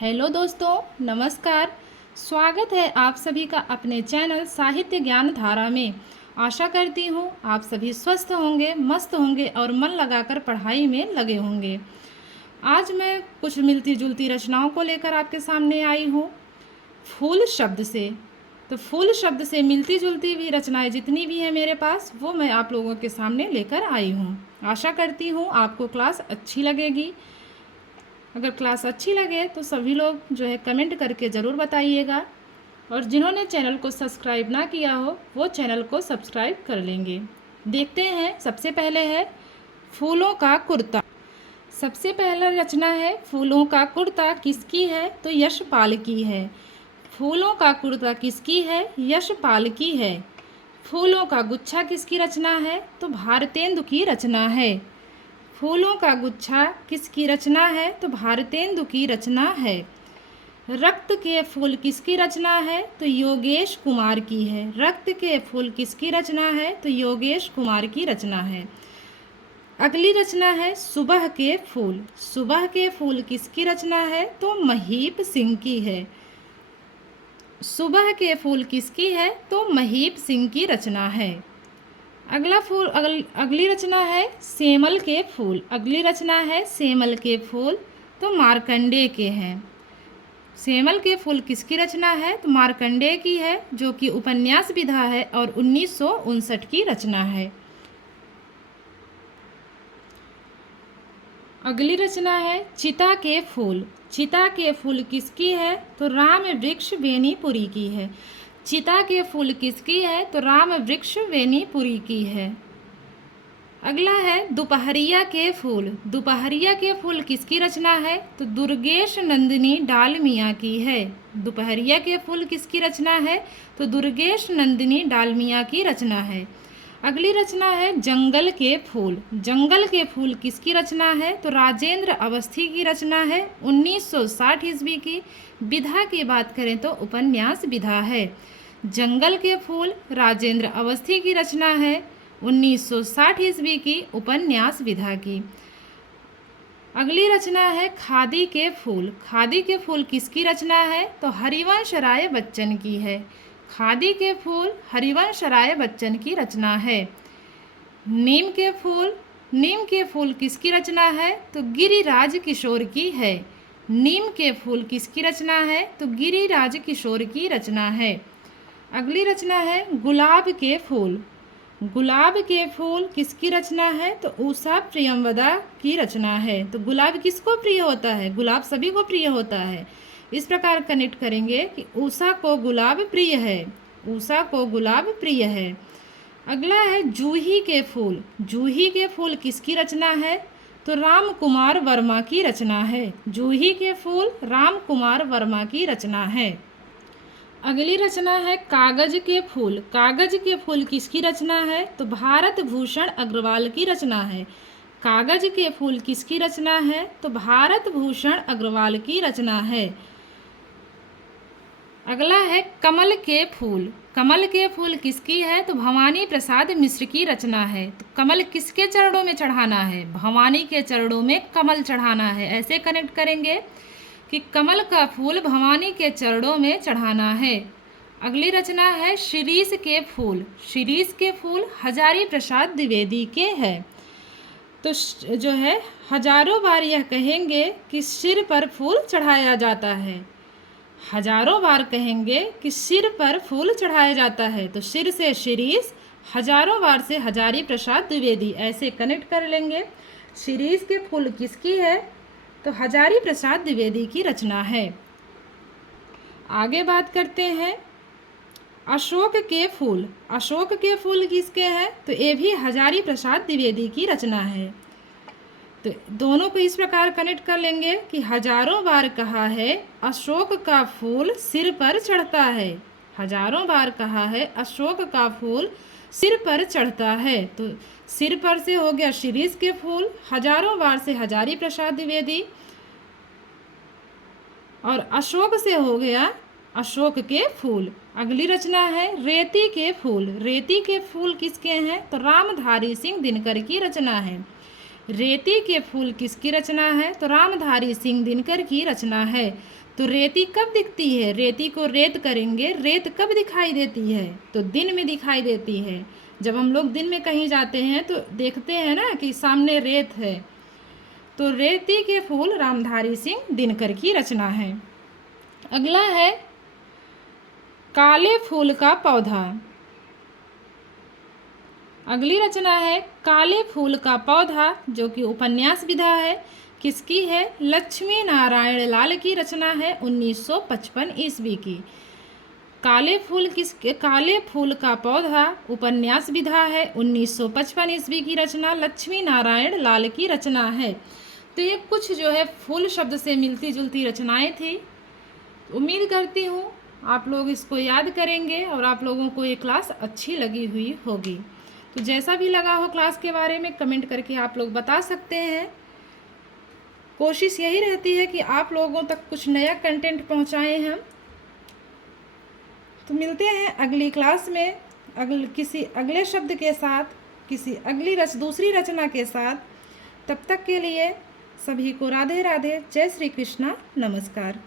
Hello दोस्तों, नमस्कार। स्वागत है आप सभी का अपने चैनल साहित्य ज्ञान धारा में। आशा करती हूँ आप सभी स्वस्थ होंगे, मस्त होंगे और मन लगाकर पढ़ाई में लगे होंगे। आज मैं कुछ मिलती जुलती रचनाओं को लेकर आपके सामने आई हूँ। फूल शब्द से तो फूल शब्द से मिलती जुलती भी रचनाएं जितनी भी हैं मेरे पास, वो मैं आप लोगों के सामने लेकर आई हूँ। आशा करती हूँ आपको क्लास अच्छी लगेगी। अगर क्लास अच्छी लगे तो सभी लोग जो है कमेंट करके ज़रूर बताइएगा, और जिन्होंने चैनल को सब्सक्राइब ना किया हो वो चैनल को सब्सक्राइब कर लेंगे। देखते हैं, सबसे पहले है फूलों का कुर्ता। सबसे पहला रचना है फूलों का कुर्ता किसकी है, तो यशपाल की है। फूलों का कुर्ता किसकी है, यशपाल की है। फूलों का गुच्छा किसकी रचना है, तो भारतेंदु की रचना है। फूलों का गुच्छा किसकी रचना है, तो भारतेंदु की रचना है। रक्त के फूल किसकी रचना है, तो योगेश कुमार की है। रक्त के फूल किसकी रचना है, तो योगेश कुमार की रचना है। अगली रचना है सुबह के फूल। सुबह के फूल किसकी रचना है, तो महीप सिंह की है। सुबह के फूल किसकी है, तो महीप सिंह की रचना है। अगली रचना है सेमल के फूल। अगली रचना है सेमल के फूल, तो मार्कंडेय के हैं। सेमल के फूल किसकी रचना है, तो मार्कंडेय की है, जो कि उपन्यास विधा है और 1959 की रचना है। अगली रचना है चिता के फूल। चिता के फूल किसकी है, तो राम वृक्ष बेनीपुरी की है। चिता के फूल किसकी है, तो राम वृक्ष बेनीपुरी की है। अगला है दोपहरिया के फूल। दोपहरिया के फूल किसकी रचना है, तो दुर्गेश नंदिनी डालमिया की है। दोपहरिया के फूल किसकी रचना है, तो दुर्गेश नंदिनी डालमिया की रचना है। अगली रचना है जंगल के फूल। जंगल के फूल किसकी रचना है, तो राजेंद्र अवस्थी की रचना है, 1960 ईस्वी की। विधा की बात करें तो उपन्यास विधा है। जंगल के फूल राजेंद्र अवस्थी की रचना है, 1960 ईस्वी की उपन्यास विधा की। अगली रचना है खादी के फूल। खादी के फूल किसकी रचना है, तो हरिवंश राय बच्चन की है। खादी के फूल हरिवंश राय बच्चन की रचना है। नीम के फूल। नीम के फूल किसकी रचना है, तो गिरिराज किशोर की है। नीम के फूल किसकी रचना है, तो गिरिराज किशोर की रचना है। अगली रचना है गुलाब के फूल। गुलाब के फूल किसकी रचना है, तो उषा प्रियंवदा की रचना है। तो गुलाब किसको प्रिय होता है, गुलाब सभी को प्रिय होता है। इस प्रकार कनेक्ट करेंगे कि उषा को गुलाब प्रिय है। उषा को गुलाब प्रिय है। अगला है जूही के फूल। जूही के फूल किसकी रचना है, तो राम कुमार वर्मा की रचना है। जूही के फूल राम कुमार वर्मा की रचना है। अगली रचना है कागज के फूल। कागज के फूल किसकी रचना है, तो भारत भूषण अग्रवाल की रचना है। कागज के फूल किसकी रचना है, तो भारत भूषण अग्रवाल की रचना है। अगला है कमल के फूल। कमल के फूल किसकी है, तो भवानी प्रसाद मिश्र की रचना है। तो कमल किसके चरणों में चढ़ाना है, भवानी के चरणों में कमल चढ़ाना है। ऐसे कनेक्ट करेंगे कि कमल का फूल भवानी के चरणों में चढ़ाना है। अगली रचना है शिरीष के फूल। शिरीष के फूल हजारी प्रसाद द्विवेदी के है। तो जो है हजारों बार यह कहेंगे कि सिर पर फूल चढ़ाया जाता है। हजारों बार कहेंगे कि सिर पर फूल चढ़ाया जाता है। तो सिर से शिरीष, हजारों बार से हजारी प्रसाद द्विवेदी, ऐसे कनेक्ट कर लेंगे। शिरीष के फूल किसकी है, तो हजारी प्रसाद द्विवेदी की रचना है। आगे बात करते हैं अशोक के फूल। अशोक के फूल किसके हैं, तो ये भी हजारी प्रसाद द्विवेदी की रचना है। तो दोनों को इस प्रकार कनेक्ट कर लेंगे कि हजारों बार कहा है अशोक का फूल सिर पर चढ़ता है। हजारों बार कहा है अशोक का फूल सिर पर चढ़ता है। तो सिर पर से हो गया शिरीष के फूल, हजारों बार से हजारी प्रसाद द्विवेदी, और अशोक से हो गया अशोक के फूल। अगली रचना है रेती के फूल। रेती के फूल किसके हैं, तो रामधारी सिंह दिनकर की रचना है। रेती के फूल किसकी रचना है? तो रामधारी सिंह दिनकर की रचना है। तो रेती कब दिखती है? रेती को रेत करेंगे, रेत कब दिखाई देती है? तो दिन में दिखाई देती है। जब हम लोग दिन में कहीं जाते हैं तो देखते हैं ना कि सामने रेत है। तो रेती के फूल रामधारी सिंह दिनकर की रचना है। अगला है काले फूल का पौधा। अगली रचना है काले फूल का पौधा, जो कि उपन्यास विधा है। किसकी है? लक्ष्मी नारायण लाल की रचना है, 1955 ईस्वी की। काले फूल का पौधा उपन्यास विधा है, 1955 ईस्वी की रचना, लक्ष्मी नारायण लाल की रचना है। तो ये कुछ जो है फूल शब्द से मिलती जुलती रचनाएं थी। उम्मीद करती हूँ आप लोग इसको याद करेंगे और आप लोगों को ये क्लास अच्छी लगी हुई होगी। तो जैसा भी लगा हो क्लास के बारे में कमेंट करके आप लोग बता सकते हैं। कोशिश यही रहती है कि आप लोगों तक कुछ नया कंटेंट पहुंचाएं हम। तो मिलते हैं अगली क्लास में किसी अगले शब्द के साथ, किसी अगली दूसरी रचना के साथ। तब तक के लिए सभी को राधे राधे, जय श्री कृष्णा, नमस्कार।